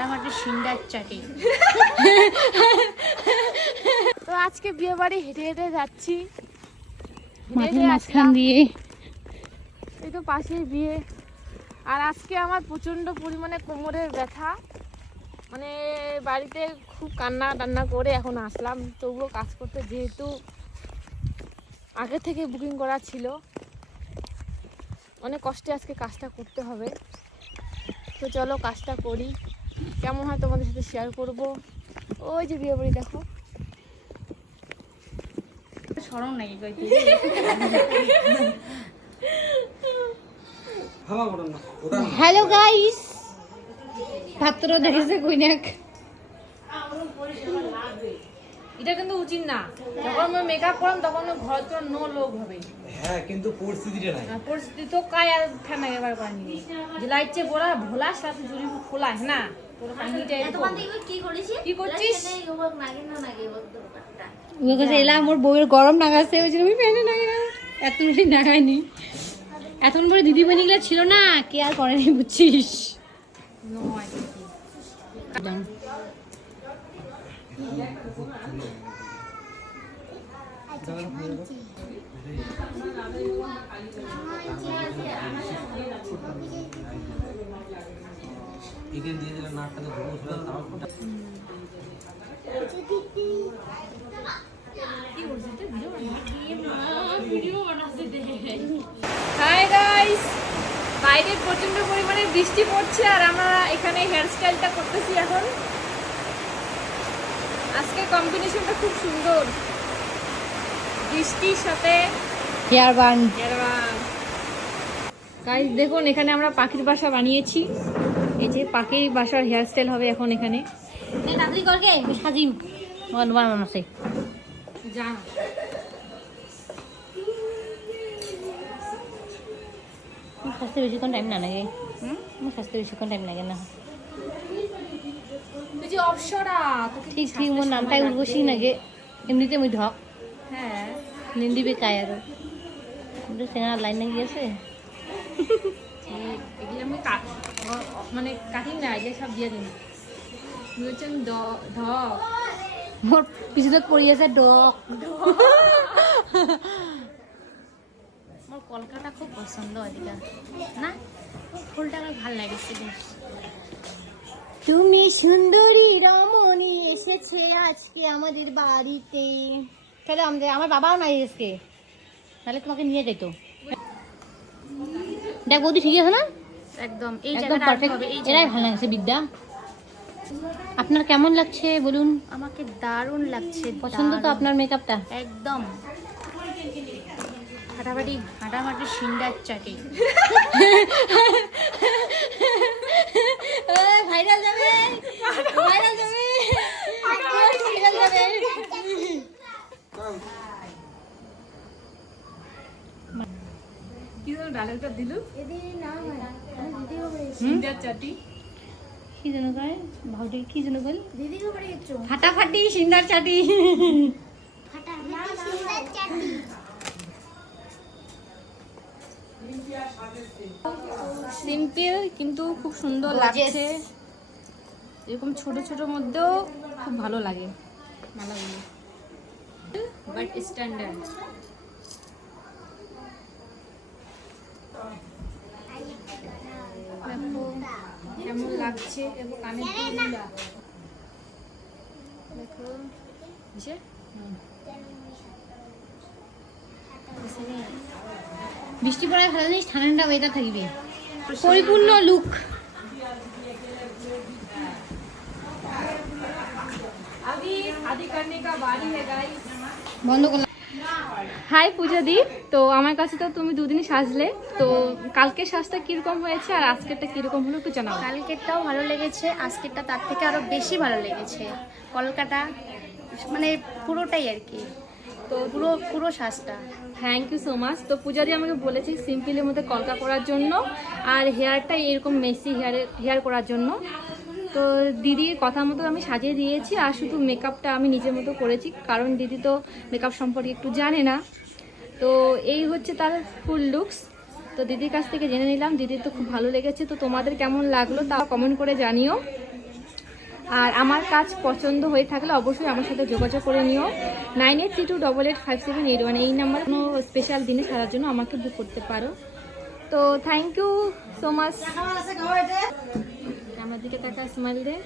হাঁটামাটি cinder চাটি। তো আজকে বিয়ে বাড়ি হেঁটে হেঁটে যাচ্ছি, মাঠের মাঝখান দিয়ে। এই তো পাশেই বিয়ে। আর আজকে আমার প্রচন্ড পরিমাণে কোমরের ব্যথা, মানে বাড়িতে খুব কান্না টান্না করে এখন আসলাম, তবুও কাজ করতে, যেহেতু আগে থেকে বুকিং করা ছিল, অনেক কষ্টে আজকে কাজটা করতে হবে। তো চলো কাজটা করি, কেমন হয় তোমাদের সাথে শেয়ার করব। ওই যে বিয়ে বাড়ি দেখো, সরম নাকি কইতে। হ্যালো গাইস, পাত্র দেখেছে কইনাক। এটা কিন্তু উচিত না, যখন আমি মেকআপ করলাম তখন ঘর তো নো লোক হবে। হ্যাঁ কিন্তু পরিস্থিতিটা নাই, পরিস্থিতি তো কায় আর ঠান্ডা এবার করেনি, যে লাইটে বড়া ভোলা সাথে জুড়ি খোলা না তোর কাহিনীটা এরকম। কি করছিস? ও কাছে এলা মোর বউয়ের গরম নাগাছে, ওই জন্য আমি ফ্যানে নাগাই না, এত বেশি নাগাইনি। এতক্ষণ পরে দিদি বনিগুলো ছিল না, কে আর করেনি বুঝছিস। এখানে দিয়ে দিলে নাকটাকে ধুবো শুধু তাও হাই গাইস, বাইরে প্রচন্ড পরিমাণে বৃষ্টি পড়ছে আর আমরা এখানে হেয়ার স্টাইলটা করতেছি এখন। আজকে কম্বিনেশনটা খুব সুন্দর, বৃষ্টির সাথে হেয়ার বান। গাইস দেখুন, এখানে আমরা পাখির বাসা বানিয়েছি। এই যে পাখির বাসার হেয়ার স্টাইল হবে এখন এখানে। তাড়াতাড়ি করকে সাজিম বানানো আছে। যা সাজতে বেশিক্ষণ টাইম না লাগে, আমার সাজতে বেশিক্ষণ টাইম লাগে না। এই যে অপসরা, তোকে ঠিক ঠিক মোর নামটাই উর্বশী নাগে, এমনিতে মুই ঢক। হ্যাঁ নিন্দি বেকায় আর সেখানে লাইন না গিয়েছে। এগুলো আমি মানে কাটিং না, এগুলো সব দিয়ে দিন। বলছেন ধক মোর পিছনে পড়ি আছে ডক। আমার কলকাতা খুব পছন্দ, এদিকে না ফুলটা আমার ভালো লাগছে বেশ। তুমি সুন্দরী রমণী এসেছে আজকে আমাদের বাড়িতে। তাহলে আমার বাবাও নাই আজকে, তাহলে তোমাকে নিয়ে যেত। দেখ বৌদি ঠিক আছে না, একদম এই একদম জায়গাটা পারফেক্ট। হবে, এই এরাই জায়গাটা। ভালো লাগছে বিদ্যা। আপনার কেমন লাগছে বলুন? আমাকে দারুণ লাগছে, পছন্দ তো দারুণ। আপনার মেকআপটা? একদম হাঁটামাটি হাঁটামাটি সিন্ডার চাটি। ভাইরাল যাবে, ভাইরাল যাবে, ভাইরাল যাবে। কি যেন ডায়লগটা দিলু, সিন্ডার চাটি। কি যেন কয় ভাউটি, কি যেন কল ফাটাফাটি সিন্দার চাটি। সিম্পল কিন্তু খুব সুন্দর লাগছে, এরকম ছোট ছোট মধ্যেও খুব ভালো লাগে মালাগুলো, বাট স্ট্যান্ডার্ড। দেখো কেমন লাগছে, এবং কানের দুলগুলা দেখো, বুঝছে? বৃষ্টি পড়ায় ভালো জিনিস, ঠান্ডা ওয়েদার থাকবে, পরিপূর্ণ লুক। বন্ধ করলাম। হাই পূজা দি, তো আমার কাছে তো তুমি দুদিনই সাজলে, তো কালকে সাজটা কিরকম হয়েছে আর আজকেরটা কিরকম হলো একটু জানাও। কালকেরটাও ভালো লেগেছে, আজকেরটা তার থেকে আরো বেশি ভালো লেগেছে। কলকাতা মানে পুরোটাই আর কি, তো পুরো সাজটা। Thank you so much. তো পূজা দি আমাকে বলেছে সিম্পলের মধ্যে কলকা করার জন্য আর হেয়ারটা এরকম মেসি হেয়ার করার জন্য। তো দিদির কথা মতো আমি সাজিয়ে দিয়েছি, আর শুধু মেকআপটা আমি নিজের মতো করেছি, কারণ দিদি তো মেকআপ সম্পর্কে একটু জানে না। তো এই হচ্ছে তার ফুল লুকস। তো দিদির কাছ থেকে জেনে নিলাম, দিদির তো খুব ভালো লেগেছে। তো তোমাদের কেমন লাগলো তা কমেন্ট করে জানিও। আর আমার কাজ পছন্দ হয়ে থাকলে অবশ্যই আমার সাথে যোগাযোগ করে নিও। 9832885781 এই নাম্বার কোনো স্পেশাল দিনে সারার জন্য আমাকে বুক করতে পারো। তো থ্যাংক ইউ সো মাচ। আমার দিকে তাকা, স্মাইল দে।